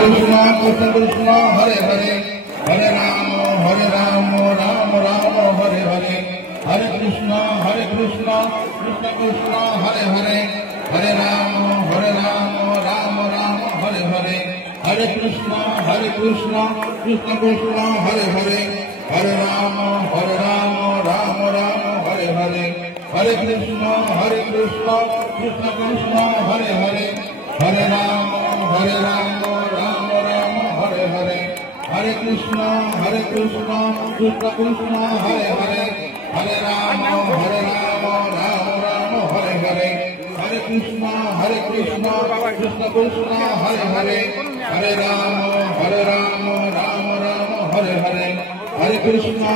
कृष्ण कृष्ण कृष्ण हरे हरे हरे राम राम राम हरे हरे हरे कृष्ण कृष्ण कृष्ण हरे हरे हरे राम राम हरे हरे हरे कृष्ण कृष्ण कृष्ण हरे हरे हरे राम राम हरे हरे हरे कृष्ण कृष्ण कृष्ण हरे हरे हरे राम राम हरे हरे हरे कृष्ण कृष्ण कृष्ण हरे हरे हरे राम राम हरे हरे हरे कृष्ण कृष्ण कृष्ण हरे हरे हरे राम राम हरे हरे हरे कृष्ण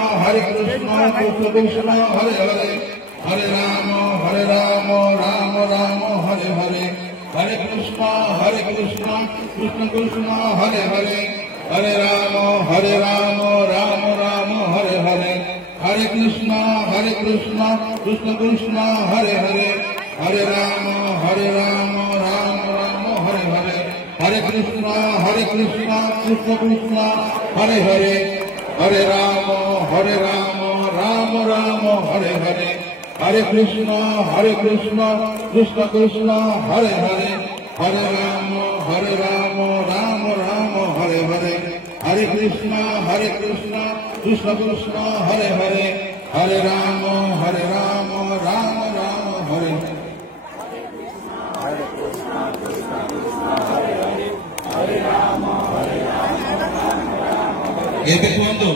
कृष्ण कृष्ण हरे हरे हरे राम राम हरे हरे हरे कृष्ण कृष्ण कृष्ण हरे हरे हरे राम राम हरे हरे हरे कृष्ण कृष्ण कृष्ण हरे हरे हरे राम राम हरे हरे हरे कृष्ण कृष्ण कृष्ण हरे हरे हरे राम राम हरे हरे हरे कृष्ण कृष्ण कृष्ण हरे हरे हरे राम राम हरे हरे हरे कृष्ण कृष्ण कृष्ण हरे हरे हरे राम राम हरे ये देखो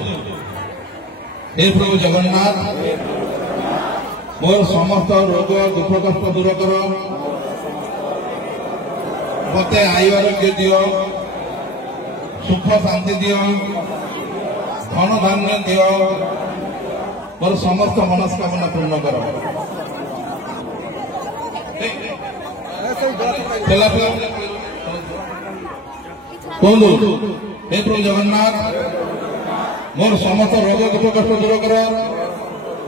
हे प्रभु जगन्नाथ मोर समस्त रोग दुख कष्ट दूर कर मत आयु आरोग्य दियो सुख शांति दियो धन धान्य दियो मोर समस्त मनस्कामना पूर्ण कर कहलु हे प्रभु जगन्नाथ मोर समस्त रोग दुख कष्ट दूर कर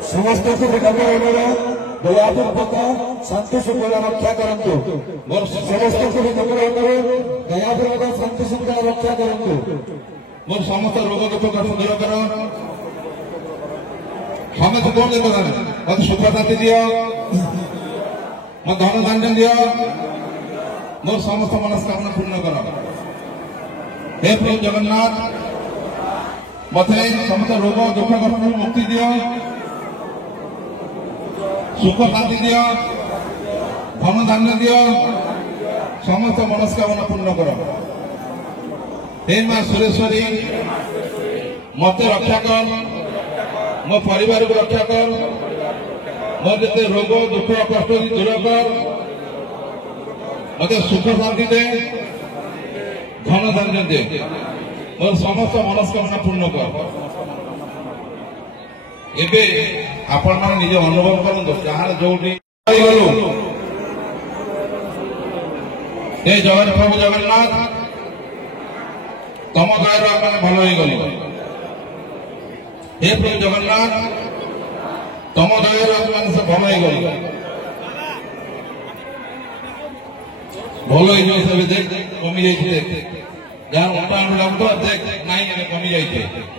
समस्त दयापूर्वक शांति सुखर रक्षा करंतु मोर समस्त दयापूर्वक शांति सुखर रक्षा करंतु मोर समस्त रोग दुख कष्ट दूर कर समस्त कौन देखो मत सुख शांति दियो मत धन धान्य दियो मोर समस्त मनस्कामना पूर्ण कर हे प्रभु जगन्नाथ मत समस्त रोग दुख कष्ट मुक्ति दियो सुख शांति दियो धन धान्य दियो समस्त मनस्कामना पूर्ण कर हे मां सुरेश्वरी मत रक्षा कर मो परिवार को रक्षा कर मोर जिते रोग दुख कष्ट दूर कर मत सुख शांति दे धन धान्य दे मोर समस्त मनस्कामना पूर्ण कर एबे आपण माने निजे अनुभव करंतु जहां जोटी गलु हे जगन प्रभु जगन्नाथ तम दयार आपण भल होई गलु हे प्रभु जगन्नाथ तम दयार आपण से भल होई गलु भल होई जो सब देख कमी जाई छे जहां मोटा हम तो देख नहीं कमी जाई छे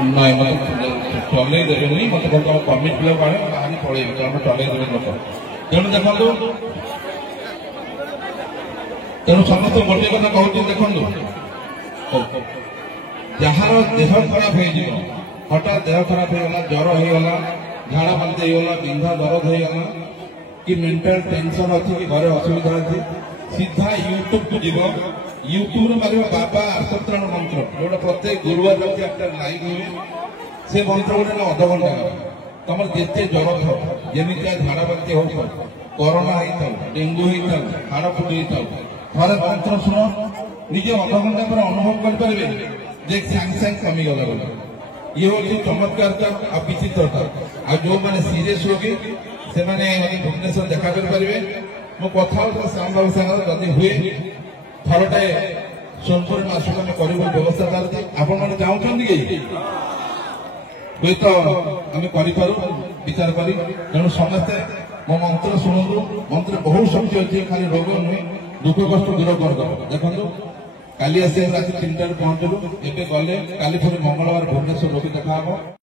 नहीं मत चले देवे मत परमिट फिल बाहर पड़े चले देवे लोक तेणु देखु तेणु समस्त गोटे कथा कहूँ देखु जार देह खराब हो हठात देह खराब होगा ज्वर होगा झाड़ा बांति होगा बिंधा दरद होगा कि मेंटल टेंशन अच्छी कि घर असुविधा अच्छी सीधा यूट्यूब को जीव यूट्यूब मारे बाबा आसंत्रण मंत्र जोटा प्रत्येक गुरुवार लाइव हुए से मंत्र गोटे अध घंटा तुम जिते ज्वर था जमी झाड़ा बांति हो कोरोना होता डेंगू होता हाड़ फुटी होता थे मंत्र शुण निजे अध घंटा पर अनुभव करें जे सांग सांग कमीगला ये हूँ चमत्कार आ विचित्रता आ जो मैंने सीरीयस रोगी से भुवनेश्वर देखा करें मो कथा श्याम बाबू सागर जदि हुए थरटे सोनपुर मासक आम कर व्यवस्था चालती आपण मैंने चाहते कि हुए तो आम कर विचार कर तेणु समस्ते मो मंत्र शुणु मंत्र बहुत शक्ति अच्छी खाली रोग नुहे दुख कष्ट दूर करदेव देखो काली आसी रात 3टार पहुंचलु एवं गले काली फिर मंगलवार भुवनेश्वर रोगी देखा